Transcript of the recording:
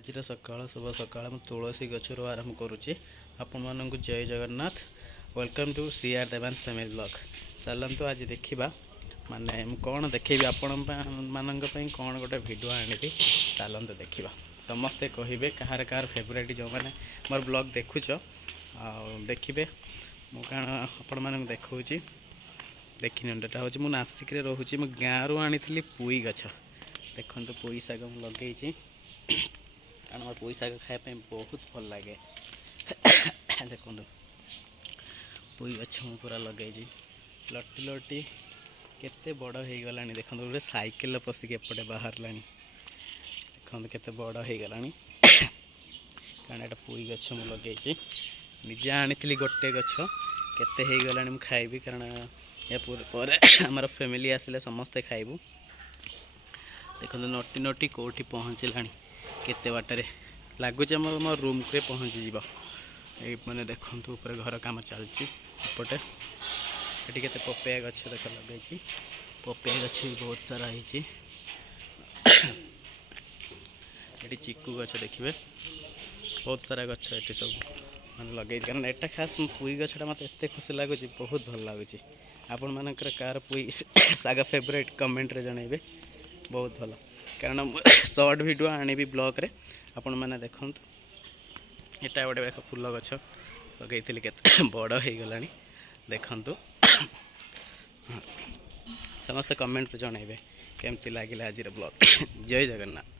आज सकाल शुभ सकाल मैं तुलसी गचर आरंभ करुच्ची आपण मानक जय जगन्नाथ। वेलकम टू सीआर देवान फैमिली ब्लॉग। चलतु आज देखा माने कौन देखेबी आपण मानक कौन गोटे वीडियो आनी चलतु देखा समस्ते कहे कहार कहार फेवरेट जो मैंने मोर ब्लॉग देखुच देखिए मुझे आपण मानक देखा देखी निटा हूँ मुझे नासिक रोचे मो गाँव आनी पुई गछ देखो पुई शाग लगे कारण मोर पुई शाग खायापी बहुत भल लगे देखो पुई गछ पूरा लगे लटी लटी केते बड़ हो गला देखो गोटे साइकेल पशिक एपटे बाहर ला देखो केते बड़ हो गला कारण यहाँ पुई गछ मुझे लगे निजे आनी गोटे गछ केते हो गला खाइबी कारण या पूरे आमर फैमिली आसिले समस्ते खाइबू। देखो नटी नटी कौटी पहुँचला केते बाटर लगुच मो रूम के पहुँची जीव मैंने देखु ऊपर घर काम चलती एपटे ये केते पपया गछ देख लगे पपया गछ भी बहुत सारा है ये चिकू गछ देखिए बहुत सारा गछ ये सब मैंने लगे कारण एटा खास पुई गछटा मत एत खुशी लगुच बहुत भल लगुच आपण मानकर कार पुई साग फेवरेट कमेंट रे जनइबे बहुत भल कारण शॉर्ट वीडियो आनी ब्लॉग रे आपण मैंने देखु यहाँ गोटे फूल गछ लगे के बड़ हो गला देखु समस्त कमेंट रे जनइबे केमती लगे आज ब्लॉग। जय जगन्नाथ।